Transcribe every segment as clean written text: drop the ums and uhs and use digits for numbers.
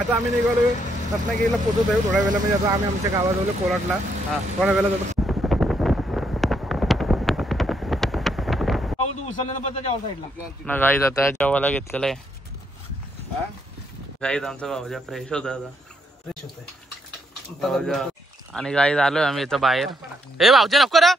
आता आम्ही निघालोय रत्नागिरीला पोहोचत आहे थोड्या वेळेला. म्हणजे आता आम्ही आमच्या गावाजवळ कोराटला थोड्या वेळेला जातो. ना गाईज आता जेवायला घेतलेलं आहे. गाईज आमचा भाऊजा फ्रेश होता आता. फ्रेश होत आहे आणि गाईज आलोय आम्ही इथं बाहेर. हे भाऊजा नको रा.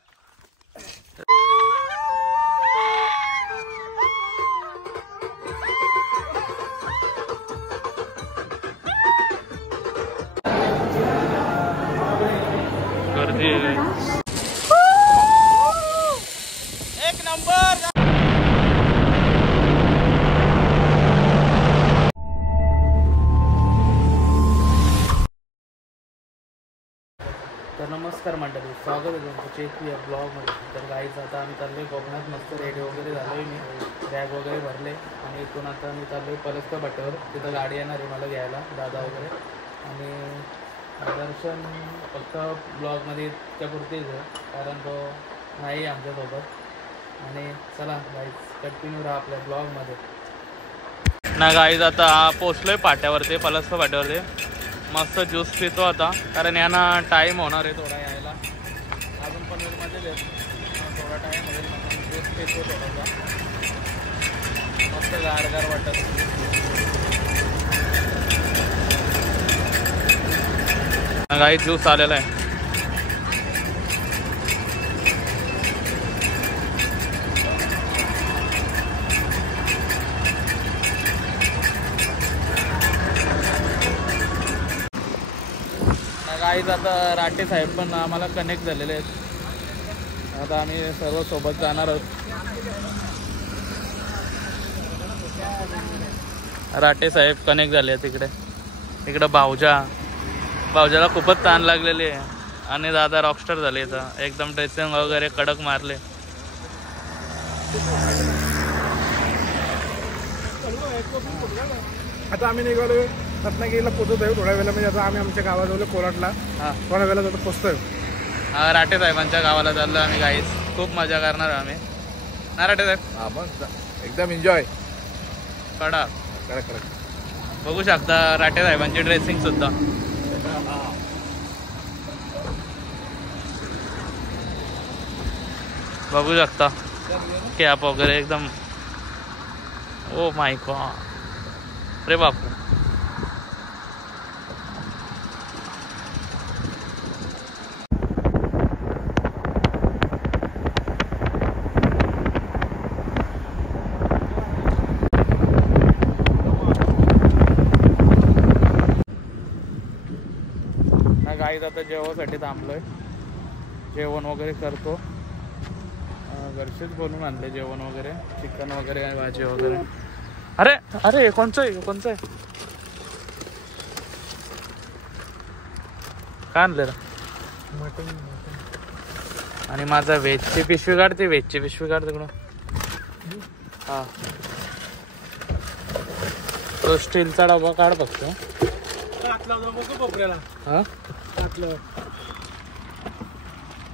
गर्दी एक नंबर. तर नमस्कार मंडळी, स्वागत आहे तुमचं या ब्लॉगमध्ये. तर गाईच आता आम्ही चाललोय कोकणात. मस्त रेडी वगैरे झालोय मी, बॅग वगैरे भरले आणि इथून आता मी चाललोय पलसच्या पाट्यावर. तिथं गाडी येणार आहे मला घ्यायला, दादा वगैरे. आणि दर्शन फक्त ब्लॉगमध्ये इतक्यापुरतीच आहे, कारण तो नाही आमच्यासोबत. आणि चला गाईज कंटिन्यू राहा आपल्या ब्लॉगमध्ये. ना गाईज आता पोचलोय पाट्यावरती, पलसच्या पाट्यावरती. मस्त ज्यूस पितो आता, कारण यांना टाईम होणार आहे थोडा यायला. अजून पनवेलमध्ये देत थोडा टाईम होईल म्हणून ज्यूस पितो थोडासा. मस्त गारगार वाटत. गाई ज्यूस आलेला आहे. गाईज आता राटे साहेब पण आम्हाला कनेक्ट झालेले आहेत. आता आम्ही सर्व सोबत जाणार आहोत. राटे साहेब कनेक्ट झाले आहेत इकडे. इकडं भाऊजाला खूपच ताण लागलेली आहे. आणि दादा रॉकस्टार झाले इथं, एकदम ड्रेसिंग वगैरे कडक मारले. आता आम्ही निघालोय रत्नागिरीला पोहोचत आहे थोड्या वेळेला. म्हणजे आता आम्ही आमच्या गावाजवळ कोराटला थोड्या वेळेला जातो पोहोचतोय. राटे साहेबांच्या गावाला चाललो आम्ही गाईज. खूप मजा करणार आम्ही ना राटे साहेब. एकदम एन्जॉय कडा कडक. बघू शकता राटे साहेबांची ड्रेसिंग सुद्धा. बघू शकता कॅप वगैरे एकदम. ओ माय गॉड, अरे बापरे. गाईज आता जेवणासाठी थांबलोय. जेवण वगैरे करतो. घरचेच बोलून आणले जेवण वगैरे, चिकन वगैरे, भाजी वगैरे. अरे अरे कोणचं आहे काय आणलं रे? मटन. आणि माझा व्हेजची पिशवी काढते, व्हेजची पिशवी काढ तिकडं. हा तो स्टीलचा डबा काढ फक्त. हा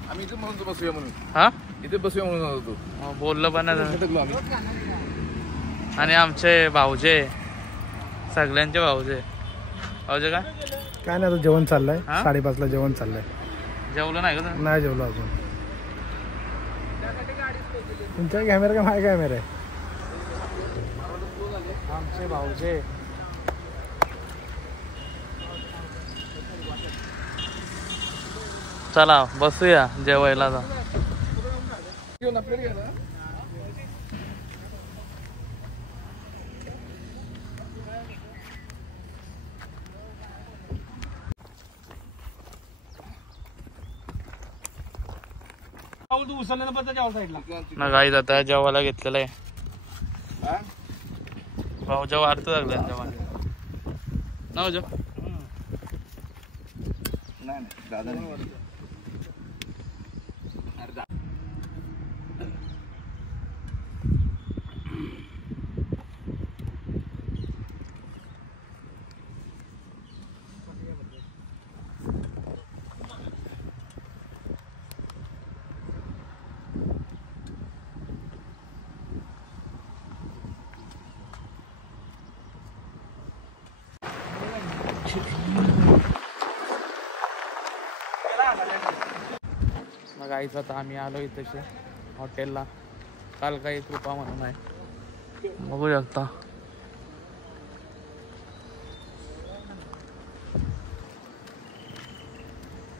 आम्ही इथे म्हणून बसूया म्हणून. हा इथे बसूया म्हणून तू बोललो पण नाही. आणि आमचे भाऊजे, सगळ्यांचे भाऊजे काय काय नाही. आता जेवण चाललंय 5:30ला जेवण चाललंय. जेवलो नाही का? नाही जेवलो अजून. तुमचा कॅमेरा का माझा कॅमेरा आहे? आमचे भाऊजे. चला बसूया जेवायला. ना गाईज आता जेवायला घेतलेलं आहे. भाऊजा वाढत लागलं जेवण. ना नाही दादा मग आईचं आता आम्ही आलो इथे हॉटेलला. काल काही कृपा म्हणून आहे, बघू शकता.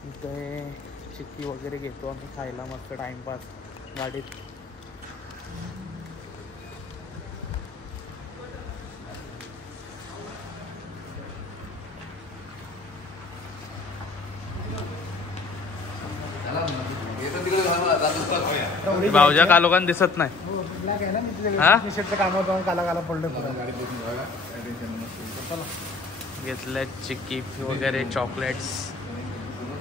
इथे चिक्की वगैरे घेतो आम्ही खायला, मस्त टाइमपास गाडीत. भाऊजा कालोखान दिसत नाही. घेतले चिक्की वगैरे चॉकलेट्स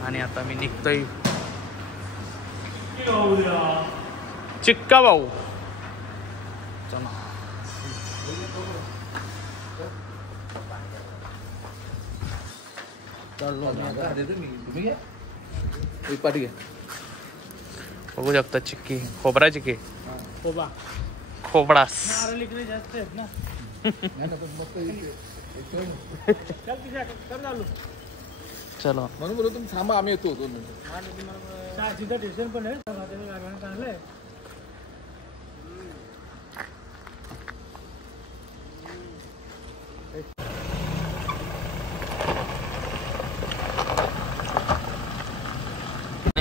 आणि आता मी निघतोय. चिक्का भाऊ चला. बघू शकता चिक्की, खोबरा चिक्की, खोबडास. चलो म्हणून बोलतो तुम्ही थांबा, आम्ही येतो. स्टेशन पण आहे.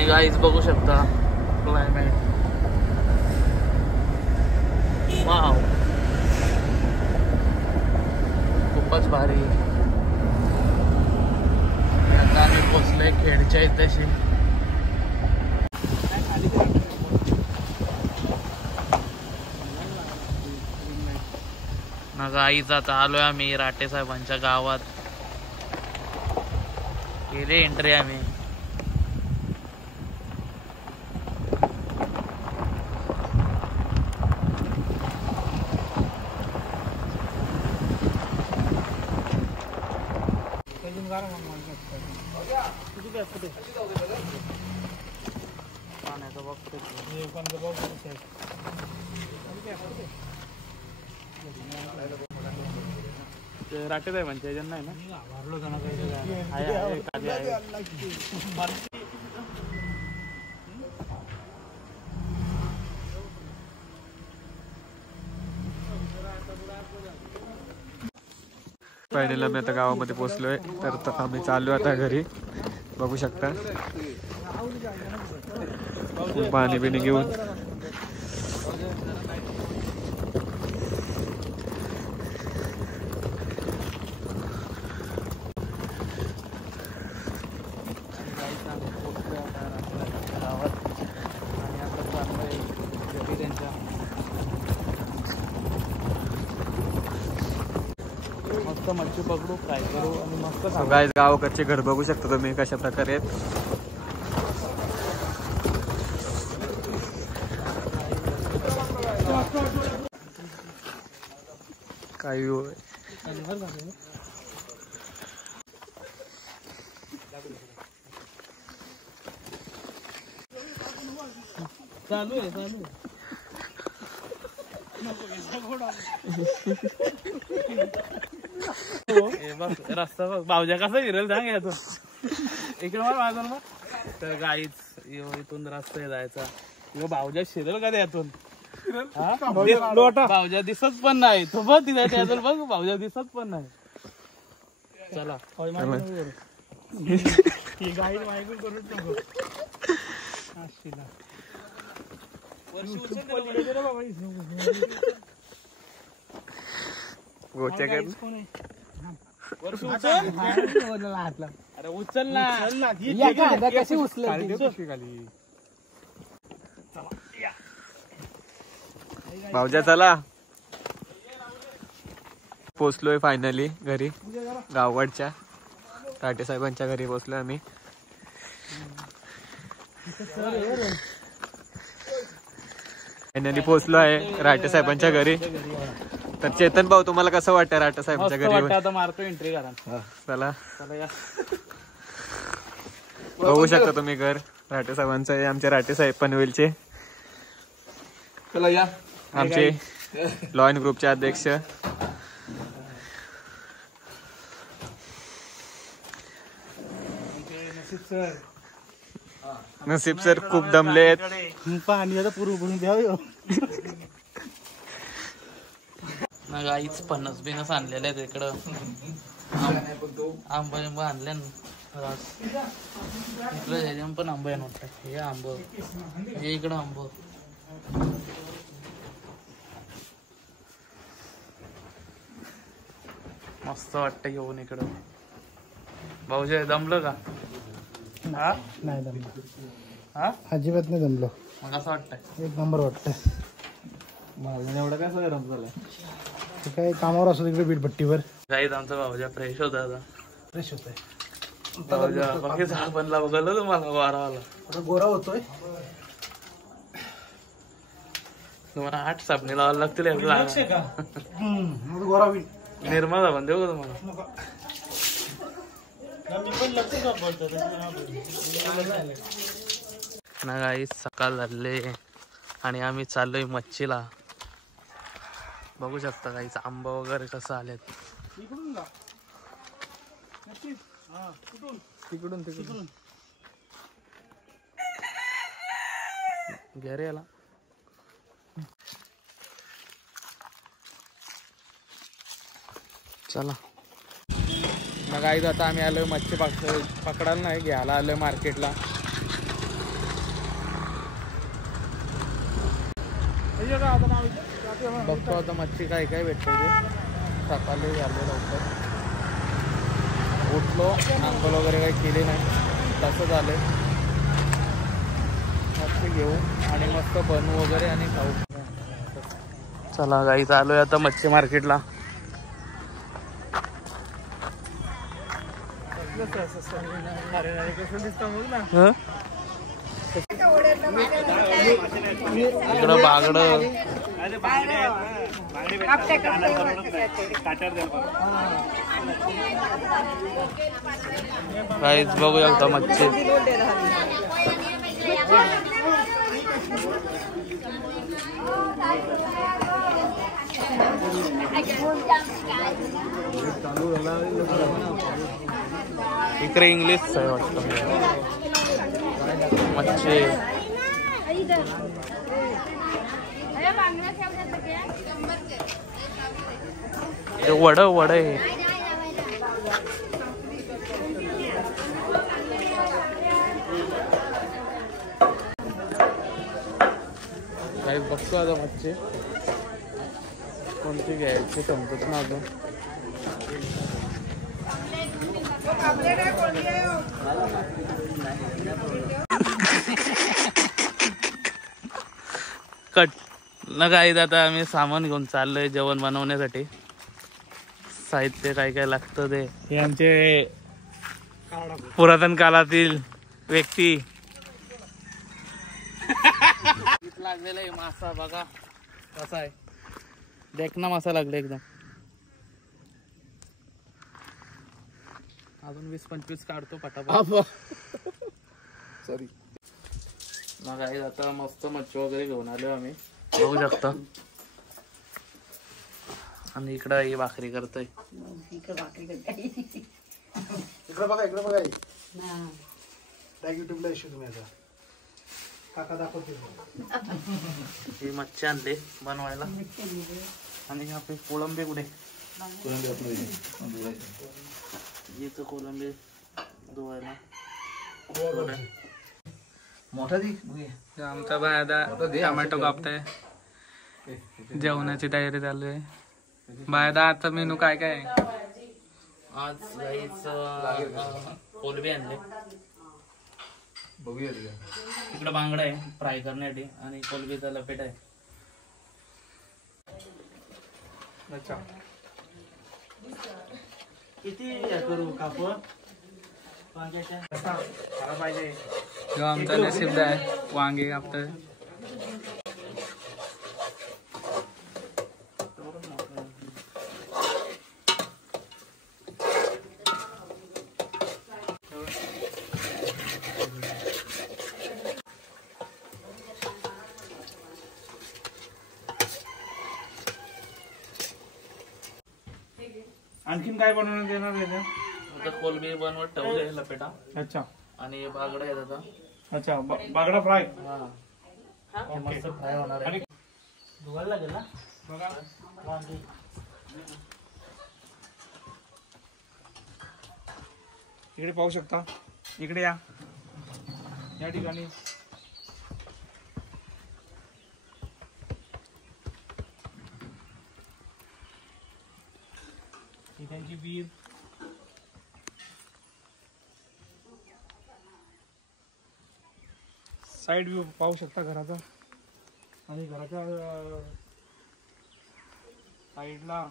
गाईज बघू शकता क्लायमेट. वाव, खूपच भारी. आता आम्ही पोचलोय खेडच्या इथेशी. ना गाईच आता आलोय आम्ही राटे साहेबांच्या गावात. केले एंट्री आम्ही. पाण्याचा बघतो राटे आहे म्हणजे नाही ना. फायनली आम्ही आता गावामध्ये पोहोचलोय. तर आम्ही चालू आता घरी. बघू शकता पाणी बिणी घेऊन. मस्त मच्छी पकडू, फ्राय करू आणि मस्त गाईज गावाकडचे घर बघू शकता तुम्ही कशा प्रकारे आहेत. काही चालू आहे. रस्ता बघ भाऊजा कसा फिरेल सांग यातून. इकडे माझं मग तर गाईच इथून रस्ता आहे जायचा. भाऊजा शिरेल का त्यातून. भाऊजा दिसत पण नाही. तो बघ तिथे त्यातून बघ भाऊजा दिसत पण नाही. चला गाई मायकून करून टाकू. अरे उचल ना. कशी उचल भाऊजा चला. पोचलोय फायनली घरी. गाववाडच्या राटे साहेबांच्या घरी पोचलोय आम्ही. फायनली पोचलो आहे राटे साहेबांच्या घरी. तर चेतन भाऊ तुम्हाला कसं वाटतं राटे साहेबांच्या घरी. आता मारतो एंट्री करा. चला या. बघू शकता तुम्ही घर राटे साहेबांचं आहे. आमचे राटे साहेब पनवेलचे. चला या. आमचे लॉयन ग्रुपचे अध्यक्ष. नसीब सर खूप दमले आहेत. पाणी आता पूर्व भरून द्यावं. ना गाईच फणस बिनस आणलेले आहेत इकडं. आंबा आणले ना. इकडं ह्याच्यात पण आंबा आहे मोठा. हे आंब, हे इकडं आंब. मस्त वाटतं येऊन इकडं. भाऊजी दमलं का? नाही जमलं. हा अजिबात नाही जमलो. मग असं वाटतंय एक नंबर वाटतंय. माझं एवढं काय गरम झालंय. ते काय कामावर असतो तिकडे बीटभट्टीवर. गाईत आमचा भाऊजा फ्रेश होता आता. फ्रेश होतंय. भाऊजा बाकी झाड बनला बघायला तुम्हाला वारावाला. आता गोरा होतोय. तुम्हाला 8 साबणे लावायला लागतील याला. गोरा होईल. निर्मा साबण देऊ का तुम्हाला? ना गाई सकाळ झाले आणि आम्ही चाललोय मच्छीला. बघू शकता गाईचा आंबा वगैरे कसं आलेत. तिकडून तिकडून घे रे याला. चला मग गाईज आता आम्ही आलोय मच्छी पकडायला नाही, घ्यायला आलोय मार्केटला. बघतो आता मच्छी काय काय भेटते ते. सकाळी आलो लवकर, उठलो, आंघोळ वगैरे काही केली नाही, तसं झालंय. मच्छी घेऊ आणि मस्त बनवू वगैरे आणि खाऊ. चला गाईच आलोय आता मच्छी मार्केटला. इकडं बागड गाईच बघू शकता मच्छी. इकडे इंग्लिश आहे वाटतं. मच्छी वड वड आहे. काही बघतो आता मच्छी कोणती घ्यायची समजत ना अजून. कट न गाईत आता आम्ही सामान घेऊन चाललोय जेवण बनवण्यासाठी. साहित्य काय काय लागतं ते. हे आमचे पुरातन काळातील व्यक्ती. लागलेला आहे मासा बघा कसा आहे. देखना मासा लागला एकदम. अजून 20-25 काढतो पटापट. सॉरी. मग आहे आता मस्त मच्छी वगैरे घेऊन आलो आम्ही, बघू शकता. आणि इकडं ही भाकरी करतोय. इकडे बघा, इकडे बघा. युट्यूबला इश्यू तुम्ही आता काका दाखवते. ही मच्छी आणली बनवायला. आणि आपली कोळंबी कुठे? इथं कोळंबी धुवायला. मोठा दी आमचा बाय आता टोमॅटो कापताय. जेवणाची तयारी चालू आहे. बाय आजचा मेनू काय काय आहे? आज गाईचं कोलंबी आणले. बघूया. इकडं बांगडा आहे फ्राय करण्यासाठी आणि कोलंबीचा लपेट आहे. अच्छा, किती करू कापूर पाहिजे. आमचा नसीब आहे वांगे कापतोय. आणखीन काय बनवण्यात येणार आहे? कोलंबी बनवत ठेवले लपेटा. अच्छा, आणि बागडा आहे दादा. अच्छा बागडा फ्राय. हा मस्त फ्राय होणार आहे. धुवायला लागेल ना बघा. इकडे पाहू शकता. इकडे या ठिकाणी ही त्यांची विहीर. साइड व्ह्यू पाहू शकता घराचा. आणि घराच्या साईडला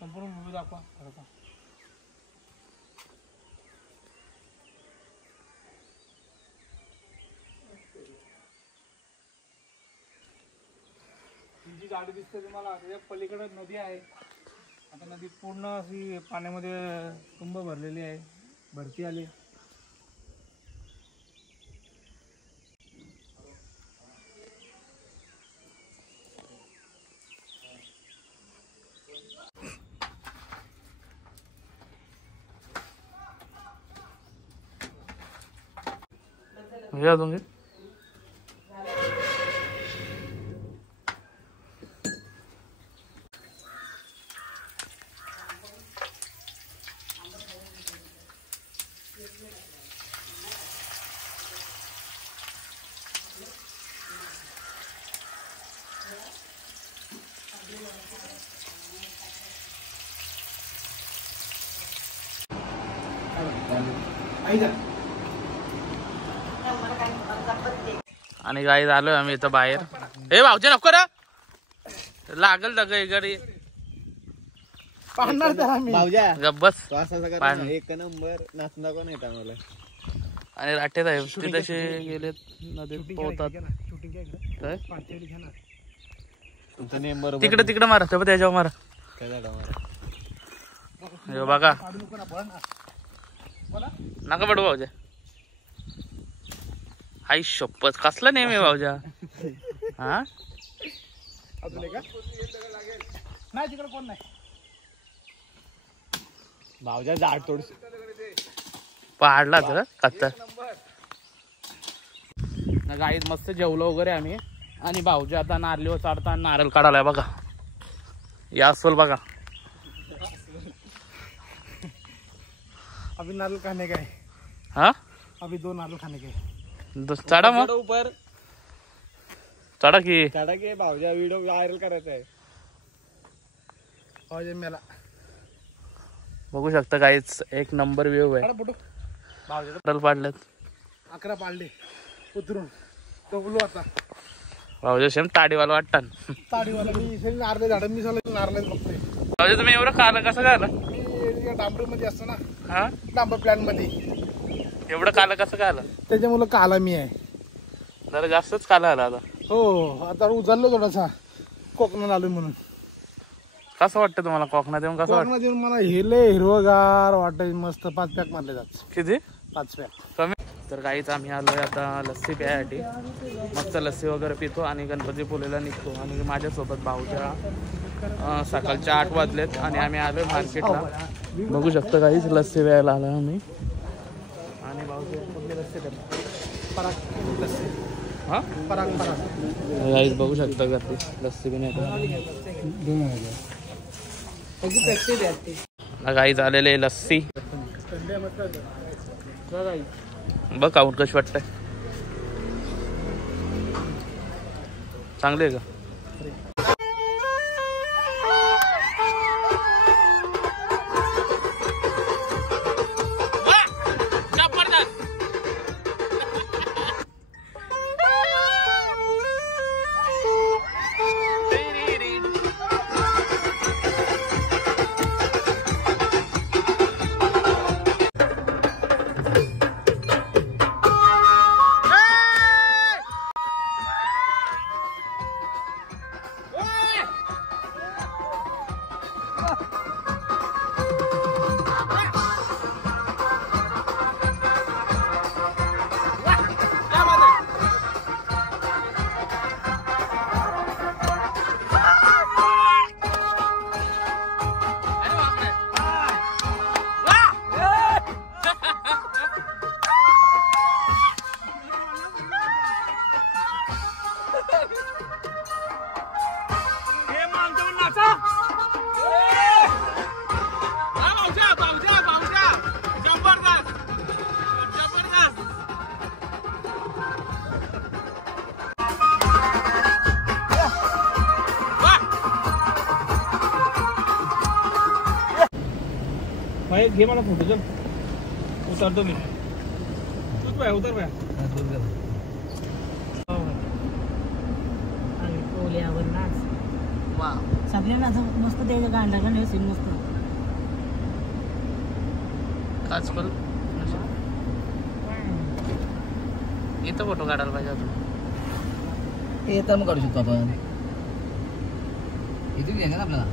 संपूर्ण व्ह्यू दाखवा घराचा. जी गाडी दिसते तुम्हाला त्याच्या पलीकडे नदी आहे. आता नदी पूर्ण अशी पाण्यामध्ये तुंब भरलेली आहे. भरती आली. या तुम्ही आणि गाई आलोय आम्ही इथं बाहेर. हे भाऊचे नको रे लागल दग गाडी बस. एक नंबर नाचना कोण येत आम्हाला. आणि राठे साहेब ते तसे गेलेत नदीत पोहतात. तिकडे तिकडे मारा त्याच्यावर मारा. बघा नका पडू भाऊजा. आई शपथ कसला नेहमी भाऊजा. हा नाही तिकडे कोण नाही. भाऊजा झाड तोड पाडला तर कच्चा. गाईत मस्त जेवलो वगैरे आम्ही. आणि भाऊजी आता नारळीवर चढता नारळ काढायला बघा. या अस्वल बघा. अभी नारळ खाने का है. हा अभी 2 नारळ खाने का है. चढा मग ऊपर चढा की. चढा की भाऊजा व्हिडिओ व्हायरल करायचा आहे. मेला बघू शकता काहीच एक नंबर व्ह्यू आहे. फोटो पाडलेत 11 पाडले उतरून तोबलो. आता भाऊजी सेम ताडीवाला वाटतात. ताडीवाला मी इथे नारळे झाड मी सगळं नारळे बघतोय. भाऊजी तुम्ही एवढं काल कसं काल. मी डांबरी मध्ये असतो ना. हा डांबर प्लॅन मध्ये. एवढं काल कसं काल. त्याच्यामुळे काला मी आहे. जरा जास्तच काल आला आता. हो आता उचललो थोडासा कोकणात आलोय म्हणून. कसं वाटतं तुम्हाला कोकणात येऊन कसं वाटतं. कोकणात येऊन मला हिरवगार वाटत. मस्त 5 पॅक मारले जात. किती 5 पॅक कमी. तर काहीच आम्ही आलोय आता लस्सी प्यायसाठी. मस्त लस्सी वगैरे पितो आणि गणपतीपुळेला निघतो. आणि माझ्यासोबत भाऊच्या सकाळच्या 8 वाजलेत आणि आम्ही आलोय मार्केटला. बघू शकतो काहीच लस्सी प्यायला आलोय आम्ही. आणि भाऊचे कुठली लस्सी पराग लस्सी. हा पराग काहीच बघू शकता गर्दी लस्सी पिण्यात. काही झालेले लस्सी बघ आउट कशी वाटतंय. चांगले आहे का. भाई घे मला फोटो चल उतरतो मी उतर भाई पोल्यावर नाच सगळ्यांना मस्त ते गाणं लागलं सीन मस्त आजकाल इथं फोटो काढायला पाहिजे होता. येतं मग काढू शकतो आपण इथे घ्या ना आपल्याला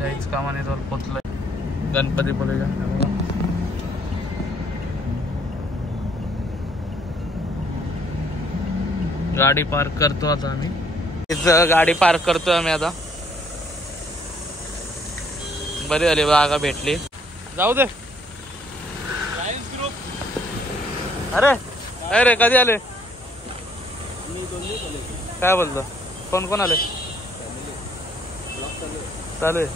जायच कामाने तर पोचलंय गणपती बोलायला. गाडी पार्क करतो आता आम्ही. गाडी पार्क करतोय आम्ही आता. बरी झाली बागा भेटली. जाऊ दे. अरे अरे कधी आले काय बोलतो कोण कोण आले चालू आहे.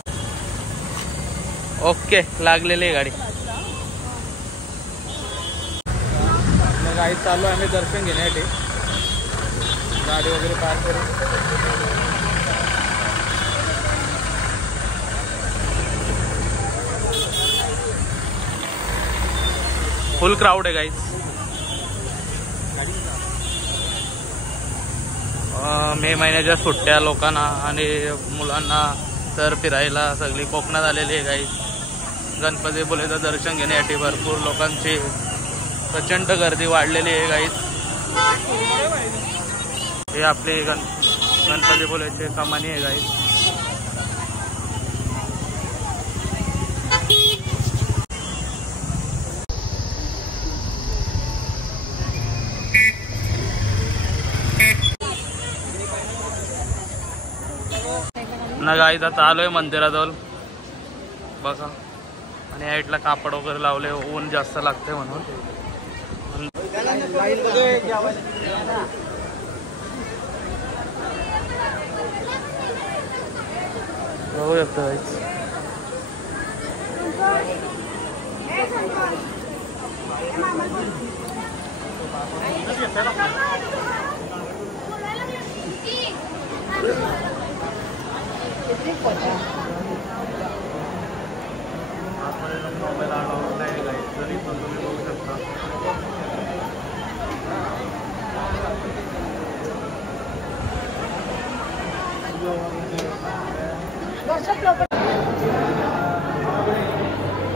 ओके लागलेली गाडी. गाडी चालू आम्ही दर्शन घेण्यासाठी. गाडी वगैरे पार्क करू. फुल क्राऊड आहे गाईज. मे महिन्याच्या सुट्ट्या लोकांना आणि मुलांना तर फिरायला सगळी कोकणात आलेली आहे गाईज. गणपती बोलेचं दर्शन घेण्यासाठी भरपूर लोकांची प्रचंड गर्दी वाढलेली आहे गाईज. हे आपले गणपती बोलेचे कमानी आहे गाईज. ना गाईज आता आलोय मंदिराजवळ बघा. आणि साईडला कापड वगैरे लावले. ऊन जास्त लागते म्हणून. बघू शकतो गाईज.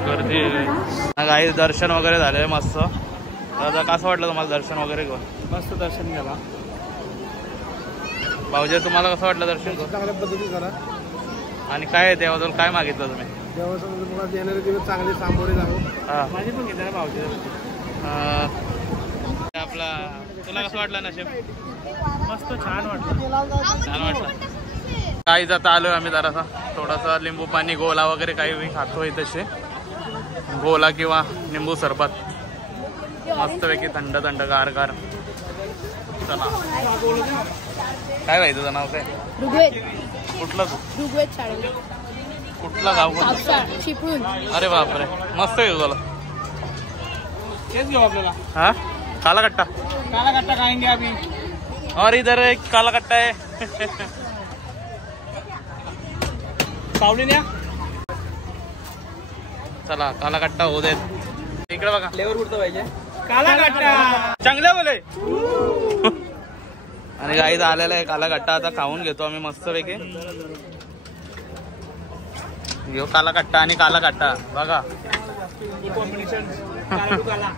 गर्दी गाईज. दर्शन वगैरे झाले मस्त. दादा कसं वाटलं तुम्हाला दर्शन वगैरे घेऊन? मस्त दर्शन घ्याला भाऊजी तुम्हाला कसं वाटलं दर्शन घेऊन? चांगल्या पद्धती करा. आणि काय देवाजवळ काय मागितलं तुम्ही? देवासमोर येणारे दिवस चांगले सामोरे जाऊ. हा माझी पण घेतलं भाऊजी. आपला तुला कसं वाटलं नशीब? मस्त छान वाटलं. छान वाटलं. काही जाता आलोय आम्ही जरासा थोडासा लिंबू पाणी गोला वगैरे काही खातोय तसे. गोला किंवा लिंबू सरबत मस्तपैकी थंड थंड गार गार. चला काय भाई तुझं नाव काय? कुठलं तू? कुठला गाव? अरे बापरे मस्त आहे तुला. तेच घेऊ आपल्याला. हाँ काला कट्टा. काला कट्टा खाएंगे अभी. और इधर एक काला कट्टा है. पावलेल्या चला काला कट्टा होऊ दे. इकडे बघा फ्लेवर कुठं पाहिजे. काला कट्टा चांगल्या बोले. आणि गाईज आलेला आहे काला कट्टा. आता खाऊन घेतो आम्ही मस्तपैकी. घेऊ काला कट्टा आणि काला कट्टा बघा. कॉम्बिनेशन काला टू काला.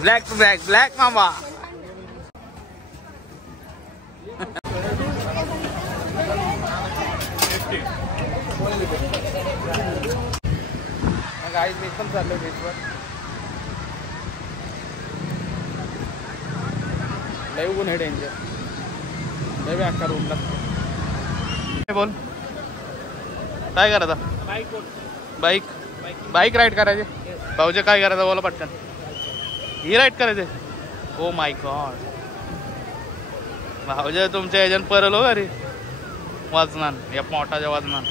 Black to black. ब्लॅक मामा. गाईज एकदम चाललोय बीचवर. लय ऊन आहे डेंजर. लय बेकार ऊन लागते. बोल काय करायचं? बाईक बाईक राईड करायचे. भाऊजे काय करायचं बोला पटकन. ही राईड करायचे. Oh my God. भाऊजे तुमच्या एजंट परलो घरी वाजनान या मोठाच्या वाजनान.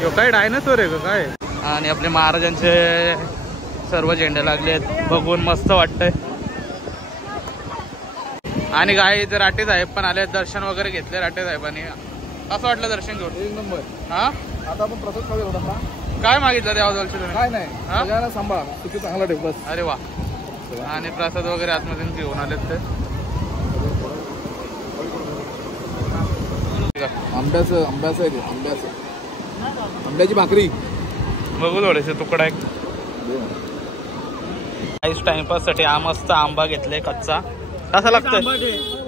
यो काय डायनासोर आहे का काय? आणि आपले महाराजांचे सर्व झेंडे लागले आहेत. बघून मस्त वाटतंय. आणि गाई राटे साहेब पण आले, दर्शन वगैरे घेतले राटे साहेबांनी. कसं वाटलं दर्शन घेऊन? एक नंबर. हा आता आपण प्रसाद खाऊ होता. काय मागितलं देवाजवळचे तुम्ही? काय नाही, हा? सगळ्यांना सांभाळ, किती चांगला ठेव बस. अरे वा. आणि प्रसाद वगैरे आतमध्ये घेऊन आलेत ते. आंब्याचं आंब्याची भाकरी बघू थोडेसे तुकडा एक. काहीच टाइमपास साठी मस्त आंबा घेतले कच्चा. कसा लागतोय?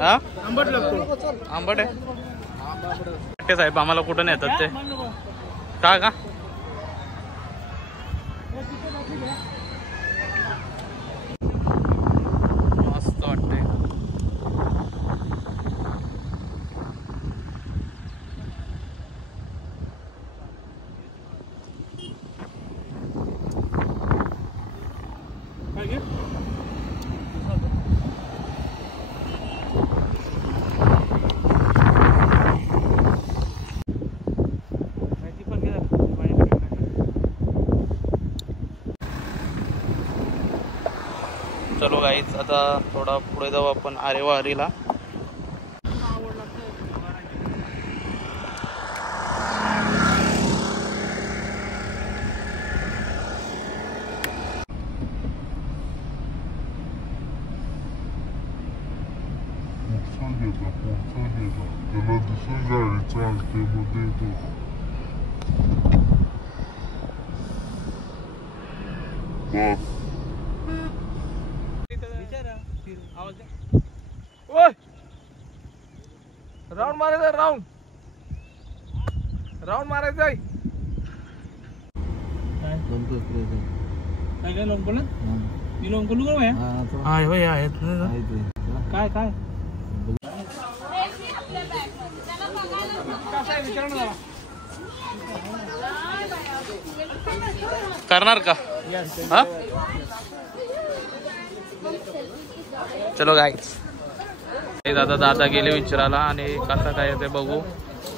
हा आंबट लागतो. आंबट आहे साहेब. आम्हाला कुठं नेतात ते? का मस्त वाटतंय. चलो गाईच, आता थोडा पुढे जाऊ आपण आरेवारीला. त्याला दुसरी गाडी चालते मध्ये येतो. राऊंड मारायचा, राऊंड मारायचा. काय लोक बोलत मी लोक बोलू का? आहेत काय काय करणार का? हा चलो गाईच. दादा गेले विचारायला आणि कसं काय ते बघू.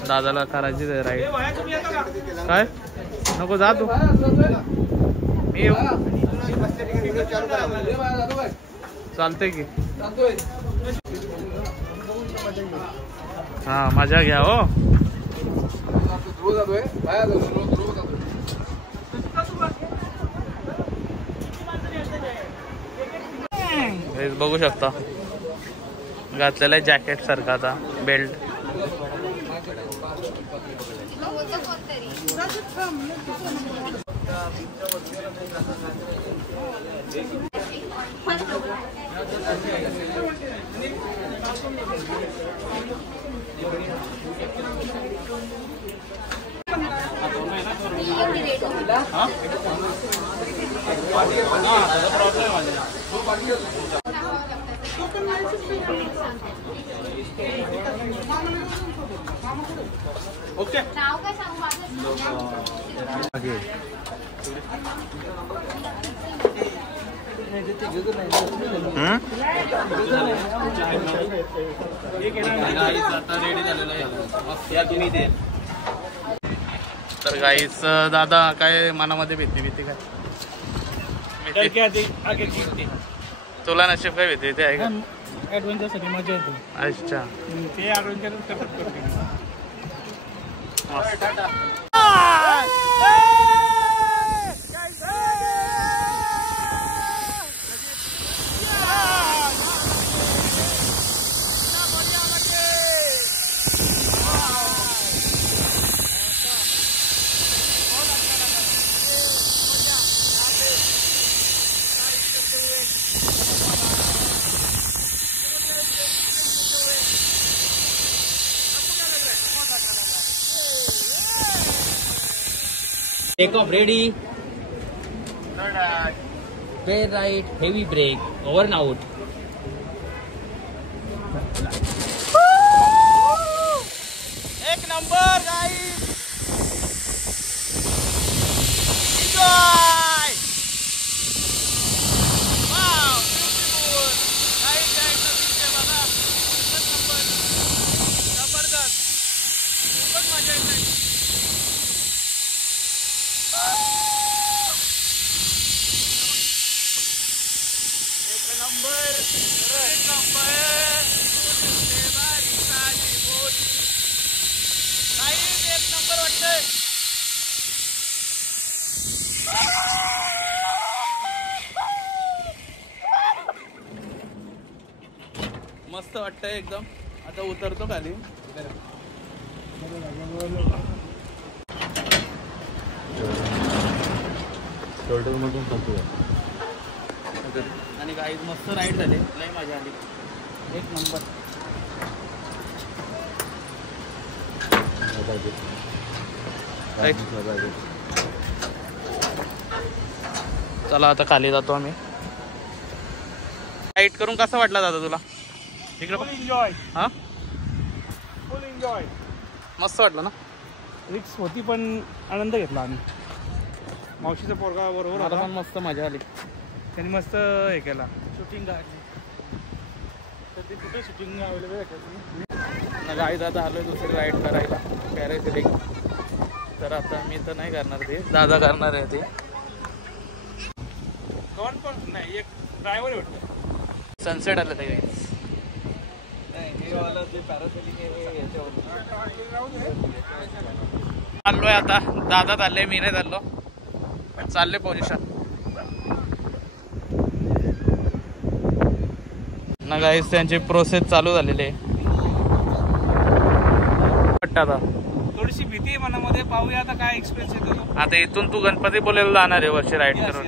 दादाला करायची राईड. काय नको जा तू, मी येऊ. चालतंय की. हा मजा घ्या हो. बघू शकता घातलेला आहे जॅकेट सारखा आता बेल्ट. ओके तर गाईच दादा काय मनामध्ये भीती काय? तुला नशीब काय भीती ते आहे का? ऍडव्हेंचर साठी मजा येते. अच्छा ते ऍडव्हेंचर करते. Take off, ready. Fair right, heavy brake, over and out. एक number guys. Enjoy. Wow beautiful. Guys एकदा दिसते बघा. एकच नंबर. जबरदस्त. खूपच मजा येते. एक नंबर. मस्त वाटतंय एकदम. आता उतरतो खाली. आणि काही मस्त राईड झाले. लय मजा आली. एक नंबर. चला आता खाली जातो आम्ही. राईड करून कसा वाटला दादा तुला? फुल एन्जॉय. हा फुल एन्जॉय. मस्त वाटलं ना. रिक्स होती पण आनंद घेतला आम्ही. मावशीचा पोरगा बरोबर मला होता. पण मस्त मजा आली. त्यांनी मस्त हे केला. शूटिंग काढली. तर ते कुठे शूटिंग अवेलेबल आहे का? गाईत आता आलोय दुसरी राईड करायला पॅरासिलिंग. तर आता मी तर नाही करणार ते, दादा करणार आहे ते. कौन पण नाही, एक ड्रायव्हर वाटतं. सनसेट आलं ते गाईत. चाललोय आता. दादा चालले, मी नाही चाललो. चालले पोझिशन ना गाईस. त्यांची प्रोसेस चालू झालेली आहे. आता थोडीशी भीती आहे मनामध्ये. पाहूया आता काय एक्सपिरियन्स येतो. आता इथून तू गणपती बोलायला जाणार आहे वर्षी राईड करून.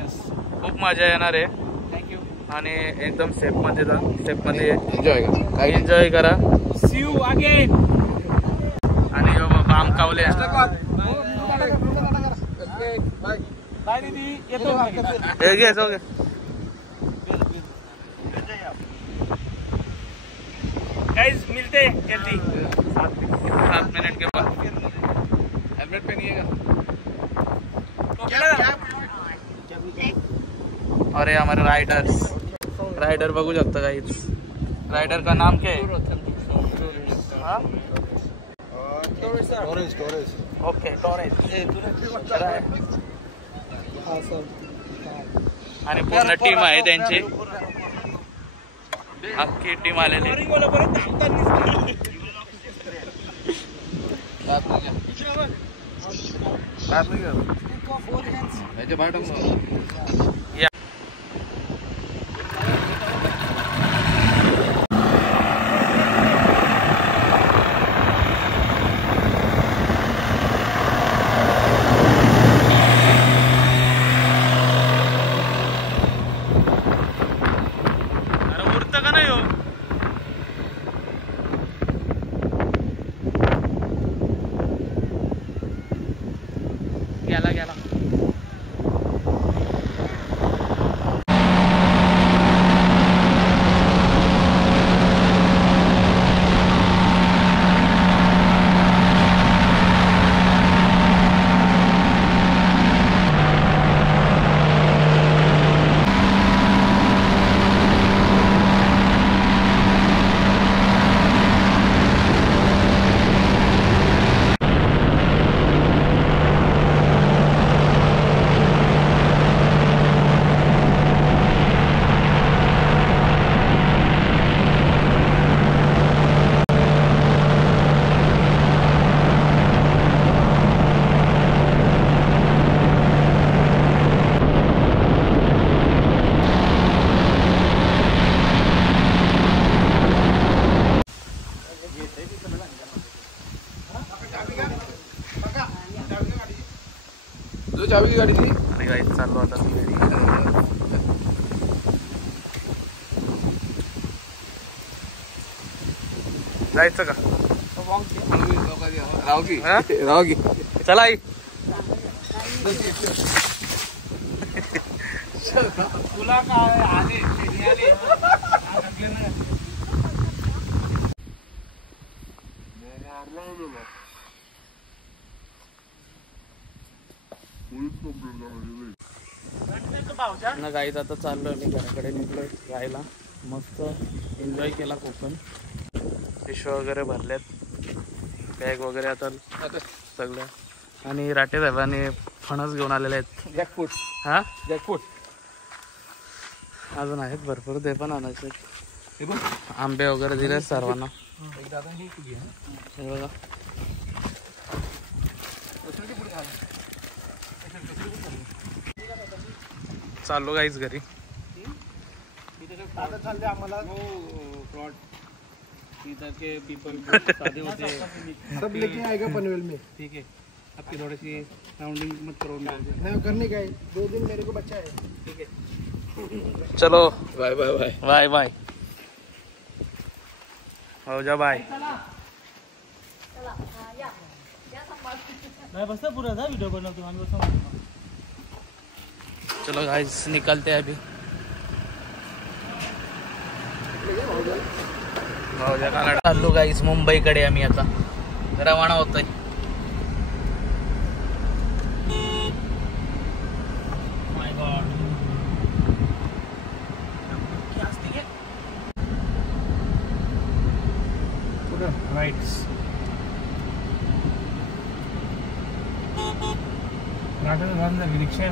खूप मजा येणार आहे. थँक्यू. आणि एकदम सेफ मध्ये जा. सेफ मध्ये एन्जॉय करा. See you again. आणि बाम कावले. बाय दीदी. येतो. हे घे जाऊ घे. गाइस मिलते हैं जल्दी. 7 मिनट के बाद. हेलमेट पहनिएगा. अरे हमारे राइडर बघू शकता गाइस. राइडर का नाम क्या है? Okay Torres. आणि पूर्ण टीम आहे त्यांची. अख्खी टीम आलेली. या गेला. चावीची गाडी ती. आणि गाईत चाललो आता घरी. जायचं का? राव की चला आई. तुला काय आले ना गाईत आता चाललोय मी घराकडे. निघलोय जायला. मस्त एन्जॉय केला कोकण. पिशव्या वगैरे भरल्यात. बॅग वगैरे आता सगळं. आणि राटे साहेबांनी फणस घेऊन आलेले आहेत. जॅकफ्रूट. हा जॅकफ्रूट अजून आहेत भरपूर. ते पण आणायचे. आंबे वगैरे दिले सर्वांना. हे बघा चाललो गाईच घरी. चालले आम्हाला प्लॉट इधर के पीपल शादी होते हैं सब लेके आएगा पनवेल में. ठीक है आपकी थोड़ी सी राउंडिंग मत करो नहीं करने का है 2 दिन मेरे को बच्चा है. ठीक है चलो bye bye bye. Bye bye. हो जा बाय. मैं बस पूरा था वीडियो बनवतो आणि बस. चलो गाइस निकलते हैं अभी. चाललो गाईस मुंबईकडे आम्ही आता रवाना होतोय. माय गॉड राईट रिक्षा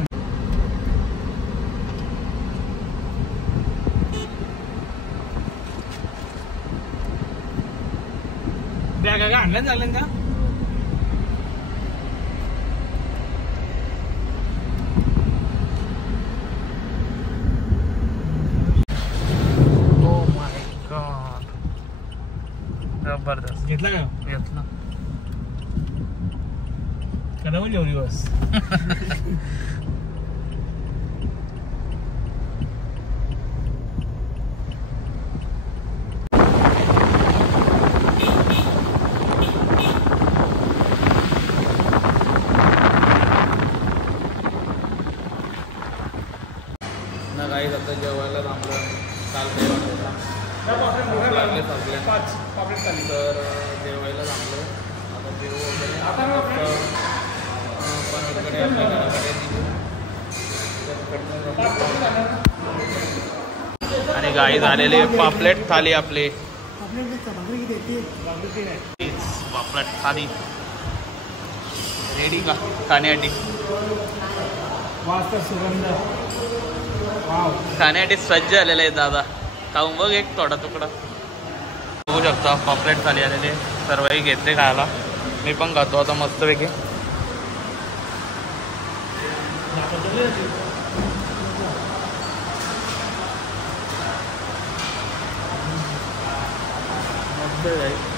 बॅगा का आणल्या झालं का ओ माय गॉड जबरदस्त घेतला का घेतलं. कदावून जेवली बस ना गाईस आता जेवायला थांबलं. काल काही वाटत लागले सगळ्या 5 पापलेट खाली तर जेवायला थांबलो. आता जेव वगैरे पनवेलकडे आपल्या घराकडे निघू. आणि गाई झालेले पापलेट थाली आपले. पापलेट थाली रेडी का खाण्यासाठी. वाजता सुगंध वाव खाण्यासाठी सज्ज आलेले आहे दादा. खाऊन बघ एक थोडा तुकडा. बघू शकता पापलेट थाली आलेले सर्वही घेतले खायला. मी पण खातो आता मस्तपैकी. मस्त आहे.